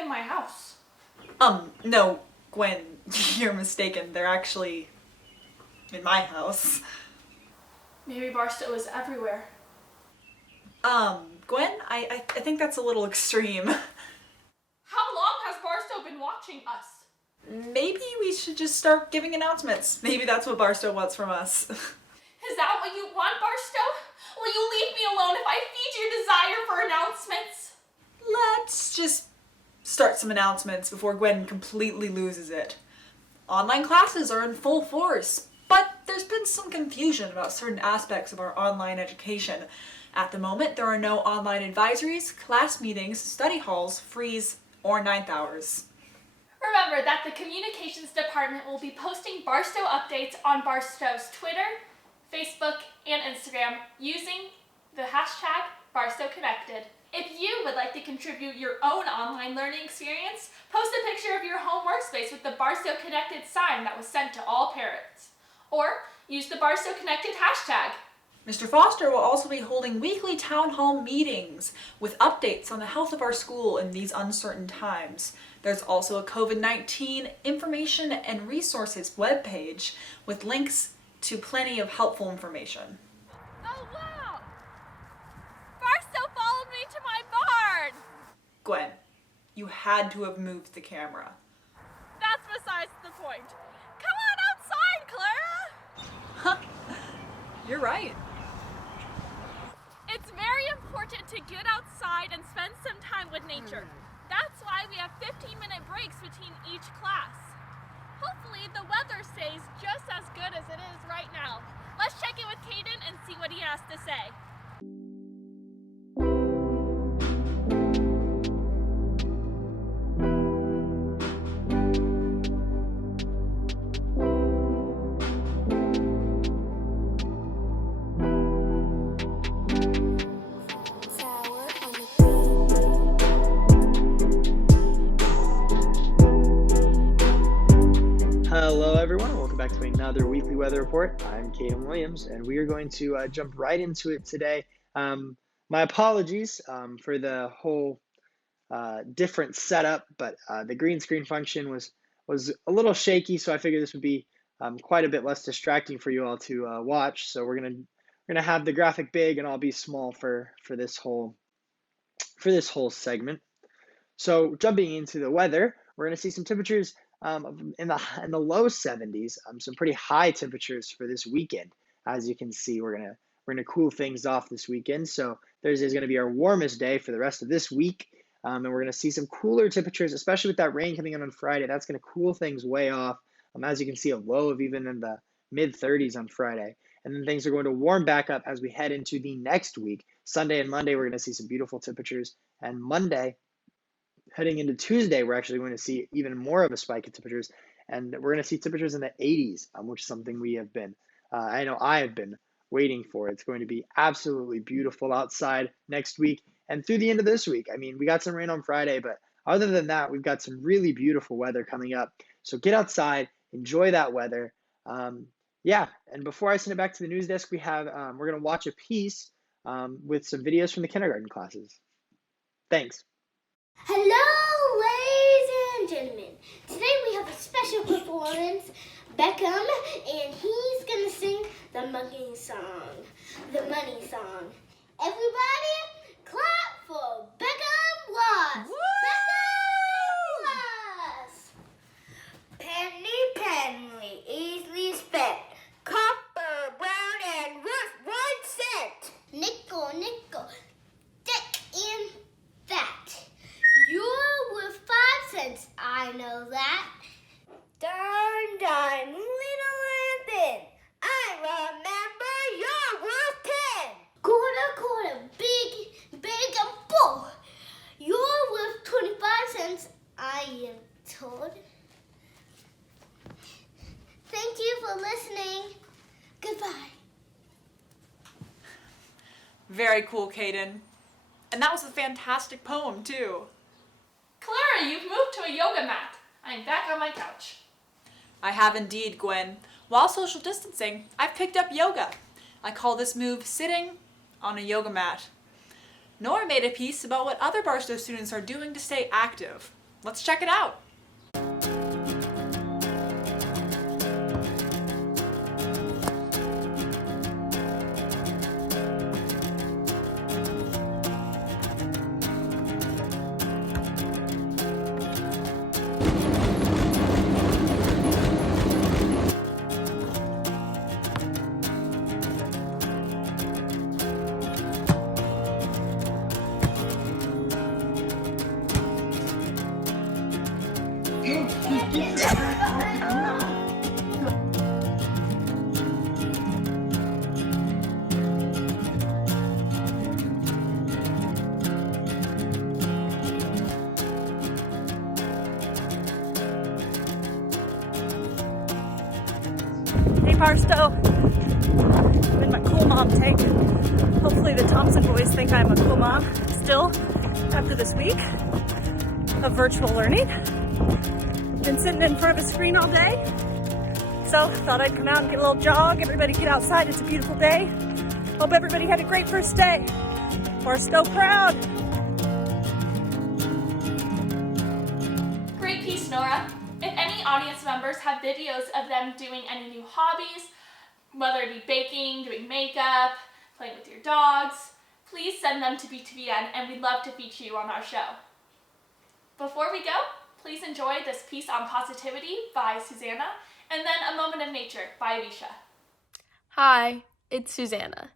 in my house. No, Gwen, you're mistaken. They're actually in my house. Maybe Barstow is everywhere. Gwen, I think that's a little extreme. How long has Barstow been watching us? Maybe we should just start giving announcements. Maybe that's what Barstow wants from us. Is that what you want, Barstow? Will you leave me alone if I feed your desire for announcements? Let's just start some announcements before Gwen completely loses it. Online classes are in full force, but there's been some confusion about certain aspects of our online education. At the moment, there are no online advisories, class meetings, study halls, freeze, or 9th hours. Remember that the communications department will be posting Barstow updates on Barstow's Twitter, Facebook, and Instagram using the hashtag BarstowConnected. If you would like to contribute your own online learning experience, post a picture of your home workspace with the Barstow Connected sign that was sent to all parents. Or use the Barstow Connected hashtag. Mr. Foster will also be holding weekly town hall meetings with updates on the health of our school in these uncertain times. There's also a COVID-19 information and resources webpage with links to plenty of helpful information. Oh wow! Barstow followed me to my barn! Gwen, you had to have moved the camera. That's besides the point. Come on outside, Clara! You're right. It's very important to get outside and spend some time with nature. That's why we have 15-minute breaks between each class. Hopefully the weather stays just as good as it is right now. Let's check in with Caden and see what he has to say. Hello everyone, welcome back to another weekly weather report. I'm Caden Williams and we are going to jump right into it today. My apologies for the whole different setup, but the green screen function was a little shaky, so I figured this would be quite a bit less distracting for you all to watch. So we're gonna have the graphic big and I'll be small for this whole segment. So jumping into the weather, we're gonna see some temperatures in the low 70s, some pretty high temperatures for this weekend. As you can see, we're gonna cool things off this weekend. So Thursday is gonna be our warmest day for the rest of this week, and we're gonna see some cooler temperatures, especially with that rain coming in on Friday. That's gonna cool things way off. As you can see, a low of even in the mid 30s on Friday, and then things are going to warm back up as we head into the next week. Sunday and Monday, we're gonna see some beautiful temperatures, and Monday, heading into Tuesday, we're actually going to see even more of a spike in temperatures, and we're going to see temperatures in the 80s, which is something we have been, I know I have been waiting for. It's going to be absolutely beautiful outside next week and through the end of this week. I mean, we got some rain on Friday, but other than that, we've got some really beautiful weather coming up. So get outside, enjoy that weather. Yeah, and before I send it back to the news desk, we're going to watch a piece with some videos from the kindergarten classes. Thanks. Hello, ladies and gentlemen. Today we have a special performance, Beckham, and he's gonna sing the money song. Everybody, clap for Beckham Lost. Beckham Lost. Penny, easily spent. Copper, brown, and rough 1 cent. Nickel, thick and fat. You're worth 5 cents, I know that. Darn, little and thin. I remember you're worth 10. Quarter, big and full. You're worth 25 cents, I am told. Thank you for listening. Goodbye. Very cool, Caden. And that was a fantastic poem, too. Clara, you've moved to a yoga mat. I'm back on my couch. I have indeed, Gwen. While social distancing, I've picked up yoga. I call this move sitting on a yoga mat. Nora made a piece about what other Barstow students are doing to stay active. let's check it out. Hey Barstow, I'm in my cool mom tank. Hopefully the Thompson boys think I'm a cool mom still after this week of virtual learning. Been sitting in front of a screen all day, so thought I'd come out and get a little jog. Everybody get outside, it's a beautiful day. Hope everybody had a great first day. Barstow proud. Great piece, Nora. If any audience members have videos of them doing any new hobbies, whether it be baking, doing makeup, playing with your dogs, please send them to BTVN and we'd love to feature you on our show. Before we go, please enjoy this piece on positivity by Susanna and then A Moment of Nature by Avisha. Hi, it's Susanna.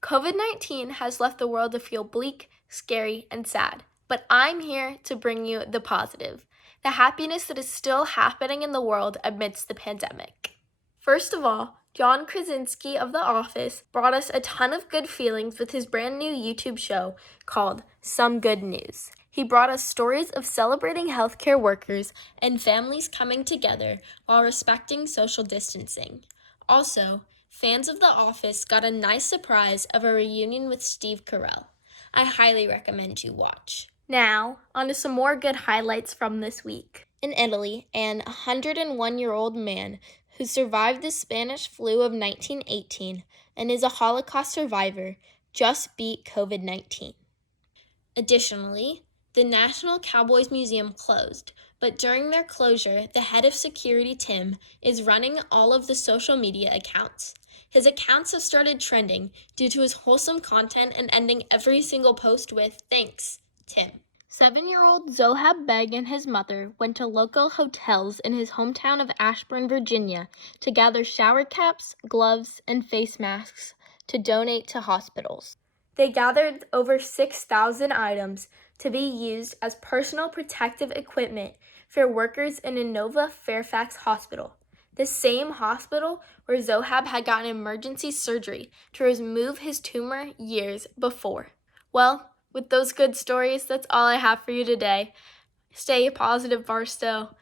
COVID-19 has left the world to feel bleak, scary, and sad, but I'm here to bring you the positive, the happiness that is still happening in the world amidst the pandemic. First of all, John Krasinski of The Office brought us a ton of good feelings with his brand new YouTube show called Some Good News. He brought us stories of celebrating healthcare workers and families coming together while respecting social distancing. Also, fans of The Office got a nice surprise of a reunion with Steve Carell. I highly recommend you watch. Now, on to some more good highlights from this week. In Italy, an 101-year-old man who survived the Spanish flu of 1918 and is a Holocaust survivor just beat COVID-19. Additionally, the National Cowboys Museum closed, but during their closure, the head of security, Tim, is running all of the social media accounts. His accounts have started trending due to his wholesome content and ending every single post with, "Thanks, Tim." 7-year-old Zohab Beg and his mother went to local hotels in his hometown of Ashburn, Virginia, to gather shower caps, gloves, and face masks to donate to hospitals. They gathered over 6,000 items to be used as personal protective equipment for workers in Inova Fairfax Hospital, the same hospital where Zohab had gotten emergency surgery to remove his tumor years before. Well, with those good stories, that's all I have for you today. Stay positive, Barstow.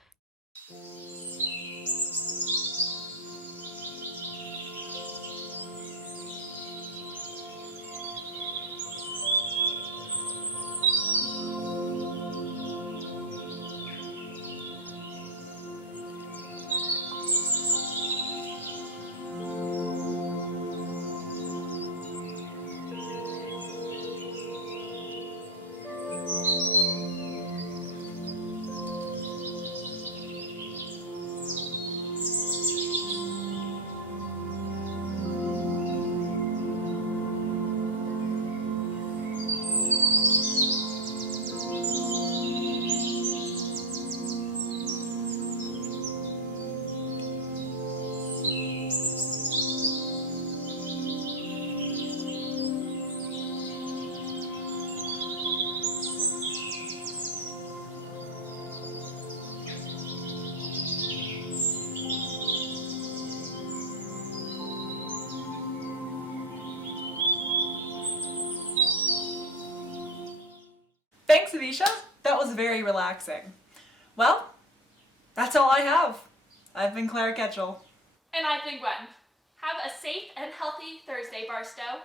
Thanks, Avisha. That was very relaxing. Well, that's all I have. I've been Claire Ketchell. And I've been Gwen. Have a safe and healthy Thursday, Barstow.